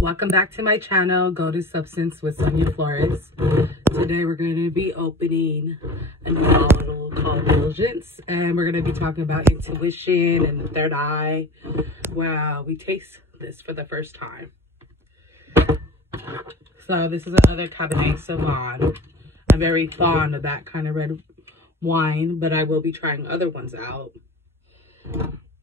Welcome back to my channel, Go to Substance with Sonia Flores. Today we're going to be opening a new bottle called Diligence, and we're going to be talking about intuition and the third eye. Wow, we taste this for the first time. So this is another Cabernet Sauvignon. I'm very fond of that kind of red wine, but I will be trying other ones out.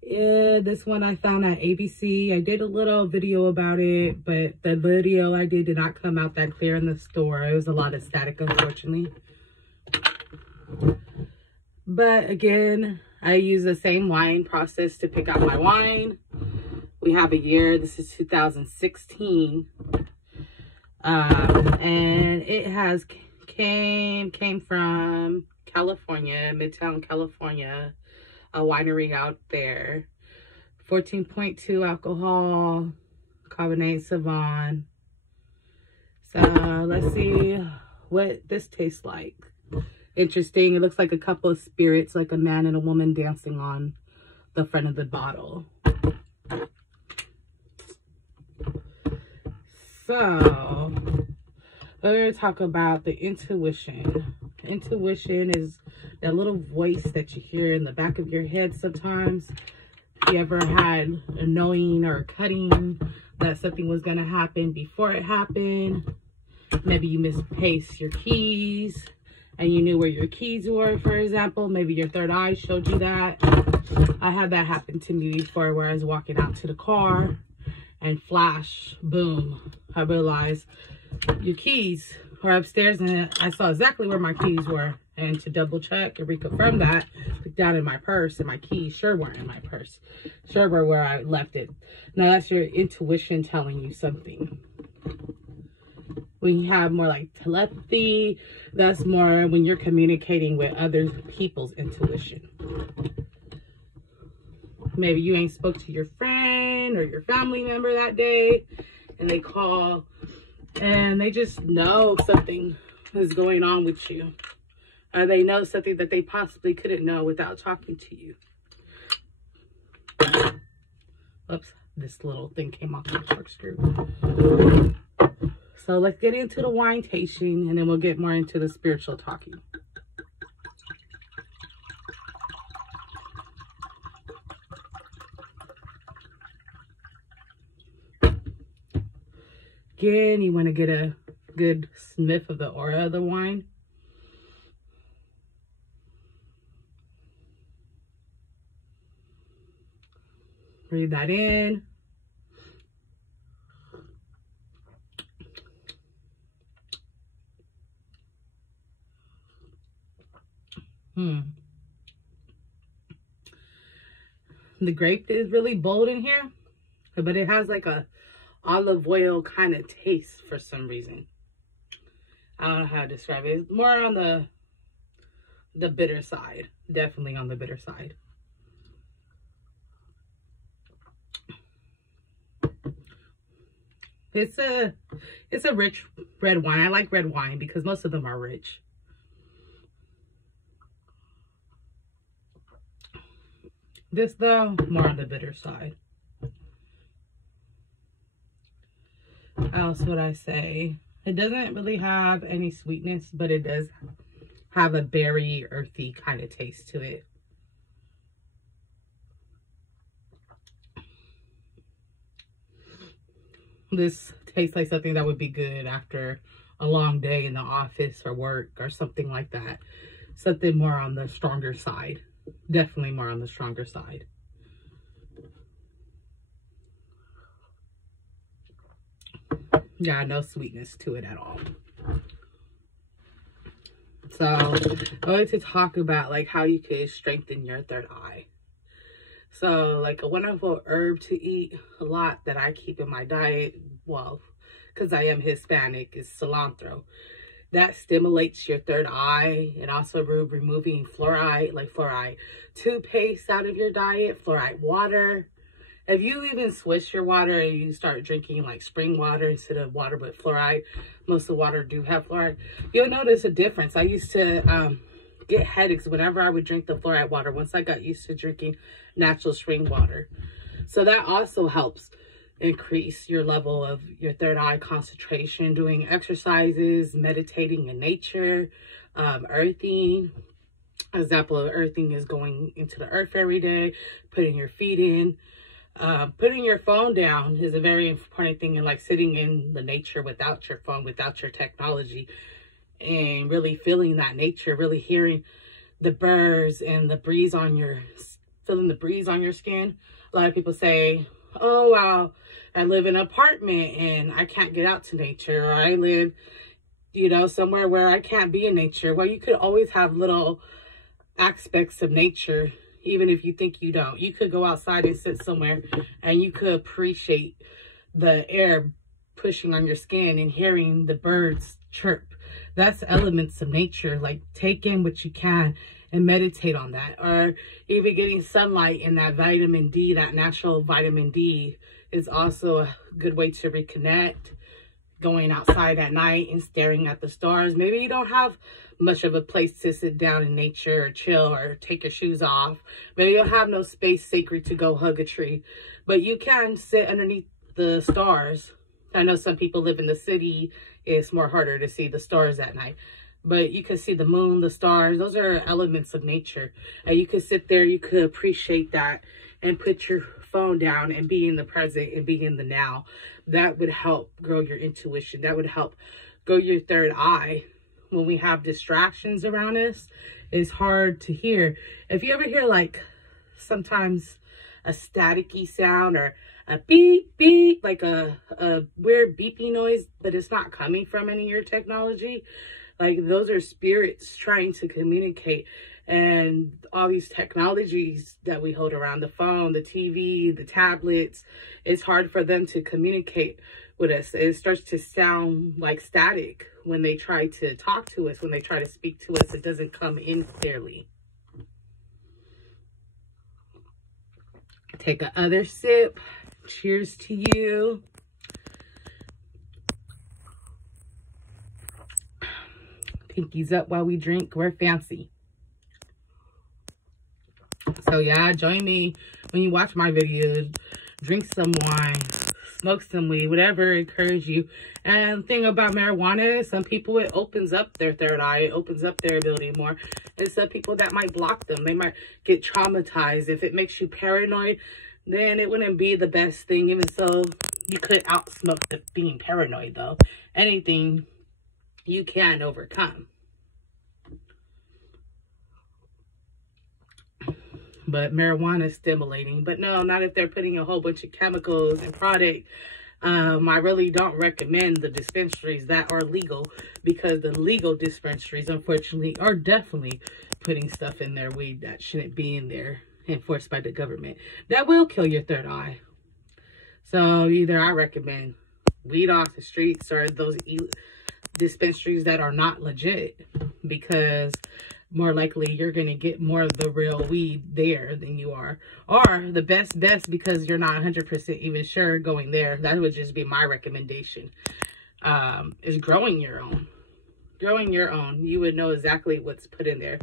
Yeah, this one I found at ABC. I did a little video about it, but the video I did not come out that clear in the store. It was a lot of static, unfortunately. But again, I use the same wine process to pick out my wine. We have a year. This is 2016. And it has came from California, Midtown California. A winery out there. 14.2 alcohol, Cabernet Sauvignon. So let's see what this tastes like. Interesting. It looks like a couple of spirits, like a man and a woman dancing on the front of the bottle. So we're going to talk about the intuition. Intuition is that little voice that you hear in the back of your head sometimes. If you ever had a knowing or a cutting that something was going to happen before it happened. Maybe you misplaced your keys and you knew where your keys were, for example. Maybe your third eye showed you that. I had that happen to me before, where I was walking out to the car and flash, boom, I realized your keys were upstairs, and I saw exactly where my keys were. And to double check and reconfirm that, look down in my purse, and my keys sure weren't in my purse. Sure were where I left it. Now that's your intuition telling you something. When you have more like telepathy, that's more when you're communicating with other people's intuition. Maybe you ain't spoke to your friend or your family member that day, and they call and they just know something is going on with you. Or they know something that they possibly couldn't know without talking to you. Oops, this little thing came off the corkscrew. So let's get into the wine tasting, and then we'll get more into the spiritual talking. Again, you want to get a good sniff of the aura of the wine. Breathe that in. The grape is really bold in here, but it has like a olive oil kind of taste for some reason. I don't know how to describe it. It's more on the bitter side. Definitely on the bitter side. It's a rich red wine. I like red wine because most of them are rich. This though, more on the bitter side. How else would I say? It doesn't really have any sweetness, but it does have a berry, earthy kind of taste to it. This tastes like something that would be good after a long day in the office or work or something like that. Something more on the stronger side. Definitely more on the stronger side. Yeah, no sweetness to it at all. So I wanted to talk about like how you could strengthen your third eye. So like a wonderful herb to eat a lot that I keep in my diet, well, because I am Hispanic, is cilantro. That stimulates your third eye, and also removing fluoride, like fluoride toothpaste out of your diet, fluoride water. If you even switch your water and you start drinking like spring water instead of water with fluoride, most of the water do have fluoride, you'll notice a difference. I used to get headaches whenever I would drink the fluoride water once I got used to drinking natural spring water. So that also helps increase your level of your third eye concentration, doing exercises, meditating in nature, earthing. An example of earthing is going into the earth every day, putting your feet in. Putting your phone down is a very important thing, and like sitting in the nature without your phone, without your technology, and really feeling that nature, really hearing the birds and the breeze on your, feeling the breeze on your skin. A lot of people say, oh, wow, I live in an apartment and I can't get out to nature, or I live, you know, somewhere where I can't be in nature. Well, you could always have little aspects of nature, even if you think you don't. You could go outside and sit somewhere and you could appreciate the air pushing on your skin and hearing the birds chirp. That's elements of nature. Like, take in what you can and meditate on that. Or even getting sunlight and that vitamin D, that natural vitamin D, is also a good way to reconnect. Going outside at night and staring at the stars. Maybe you don't have much of a place to sit down in nature or chill or take your shoes off. Maybe you don't have no space sacred to go hug a tree, but you can sit underneath the stars. I know some people live in the city. It's more harder to see the stars at night, but you can see the moon, the stars. Those are elements of nature. And you could sit there, you could appreciate that and put your phone down and be in the present and be in the now. That would help grow your intuition. That would help grow your third eye. When we have distractions around us, it's hard to hear. If you ever hear like sometimes a staticky sound or a beep, beep, like a weird beeping noise, but it's not coming from any of your technology, like those are spirits trying to communicate. And all these technologies that we hold around, the phone, the TV, the tablets, it's hard for them to communicate with us. It starts to sound like static when they try to talk to us, when they try to speak to us. It doesn't come in clearly. Take another sip. Cheers to you. Pinkies up while we drink. We're fancy. So yeah, join me when you watch my videos. Drink some wine, smoke some weed, whatever encourages you. And the thing about marijuana is some people, it opens up their third eye. It opens up their ability more. And some people, that might block them. They might get traumatized. If it makes you paranoid, then it wouldn't be the best thing. Even so, you could outsmoke the being paranoid though. Anything you can overcome. But marijuana is stimulating. But no, not if they're putting a whole bunch of chemicals and product. I really don't recommend the dispensaries that are legal, because the legal dispensaries, unfortunately, are definitely putting stuff in their weed that shouldn't be in there, enforced by the government. That will kill your third eye. So either I recommend weed off the streets or those dispensaries that are not legit, because more likely you're going to get more of the real weed there than you are. Or the best, because you're not 100% even sure going there. That would just be my recommendation. Is growing your own. Growing your own. You would know exactly what's put in there.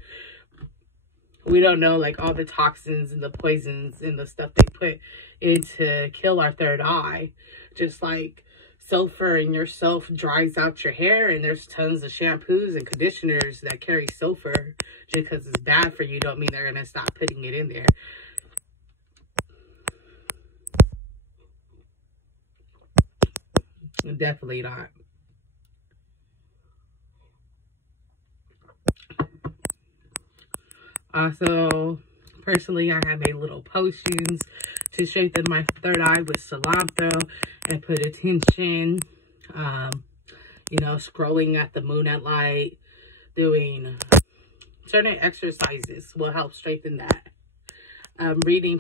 We don't know like all the toxins and the poisons and the stuff they put in to kill our third eye. Just like sulfur in yourself dries out your hair, and there's tons of shampoos and conditioners that carry sulfur. Just because it's bad for you don't mean they're going to stop putting it in there. Definitely not. Also, personally, I have made little potions to strengthen my third eye with cilantro and put attention. You know, scrolling at the moon at light, doing certain exercises will help strengthen that.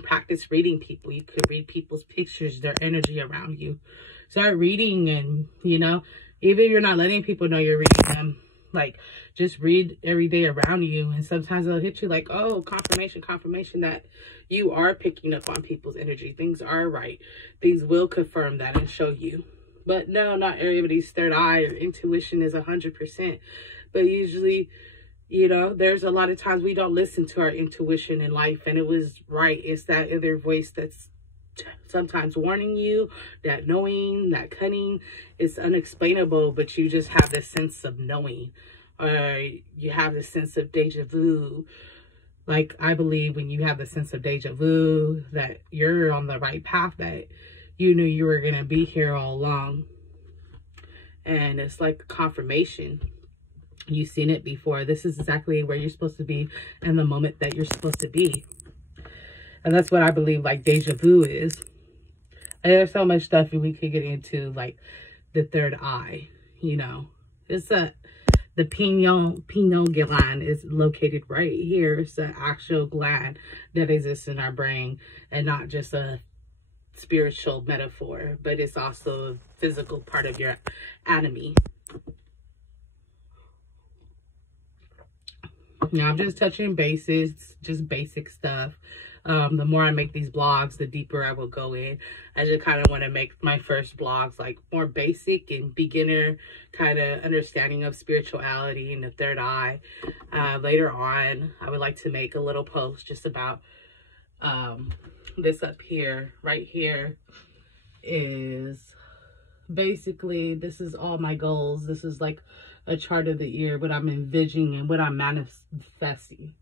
Practice reading people. You could read people's pictures, their energy around you. Start reading, and, you know, even if you're not letting people know you're reading them, like, just read every day around you. And sometimes it'll hit you like, oh, confirmation that you are picking up on people's energy. Things are right. Things will confirm that and show you. But no, not everybody's third eye or intuition is 100%. But usually, you know, there's a lot of times we don't listen to our intuition in life, and it was right. It's that other voice that's sometimes warning you, that knowing, that cunning is unexplainable, but you just have this sense of knowing, or you have this sense of deja vu. Like, I believe when you have the sense of deja vu, that you're on the right path, that you knew you were going to be here all along. And it's like confirmation. You've seen it before. This is exactly where you're supposed to be in the moment that you're supposed to be. And that's what I believe, like, deja vu is. And there's so much stuff we could get into, like the third eye, you know. It's the pineal gland is located right here. It's an actual gland that exists in our brain, and not just a spiritual metaphor, but it's also a physical part of your anatomy. Now, I'm just touching bases, just basic stuff. The more I make these blogs, the deeper I will go in. I just kind of want to make my first blogs like more basic and beginner kind of understanding of spirituality and the third eye. Later on, I would like to make a little post just about this up here. Right here is basically, this is all my goals. This is like a chart of the year, what I'm envisioning and what I'm manifesting.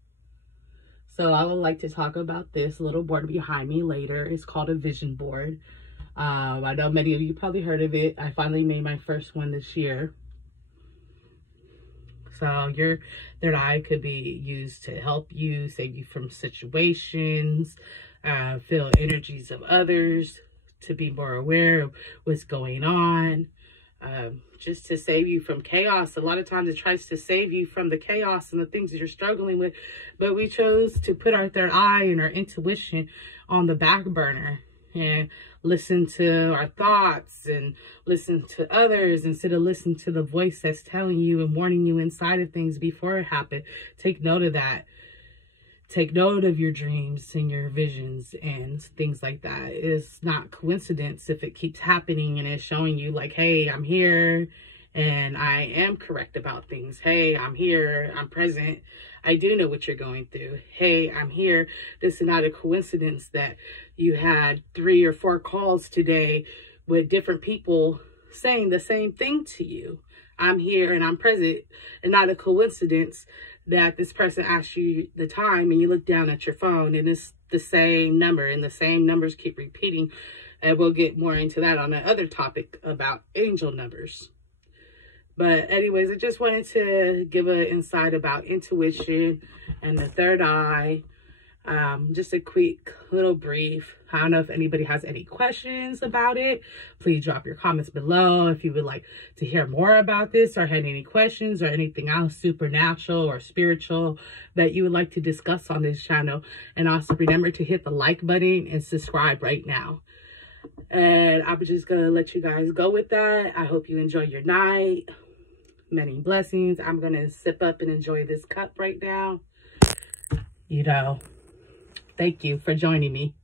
So I would like to talk about this little board behind me later. It's called a vision board. I know many of you probably heard of it. I finally made my first one this year. So your third eye could be used to help you, save you from situations, feel energies of others, to be more aware of what's going on. Just to save you from chaos. A lot of times it tries to save you from the chaos and the things that you're struggling with, but we chose to put our third eye and our intuition on the back burner and listen to our thoughts and listen to others instead of listening to the voice that's telling you and warning you inside of things before it happened. Take note of that. Take note of your dreams and your visions and things like that. It's not coincidence if it keeps happening and it's showing you like, hey, I'm here and I am correct about things. Hey, I'm here. I'm present. I do know what you're going through. Hey, I'm here. This is not a coincidence that you had 3 or 4 calls today with different people saying the same thing to you. I'm here and I'm present, and not a coincidence that this person asked you the time and you look down at your phone and it's the same number and the same numbers keep repeating. And we'll get more into that on another topic about angel numbers. But anyways, I just wanted to give an insight about intuition and the third eye. Just a quick little brief. I don't know if anybody has any questions about it. Please drop your comments below if you would like to hear more about this or had any questions or anything else supernatural or spiritual that you would like to discuss on this channel. And also remember to hit the like button and subscribe right now. And I'm just going to let you guys go with that. I hope you enjoy your night. Many blessings. I'm going to sip up and enjoy this cup right now. You know, thank you for joining me.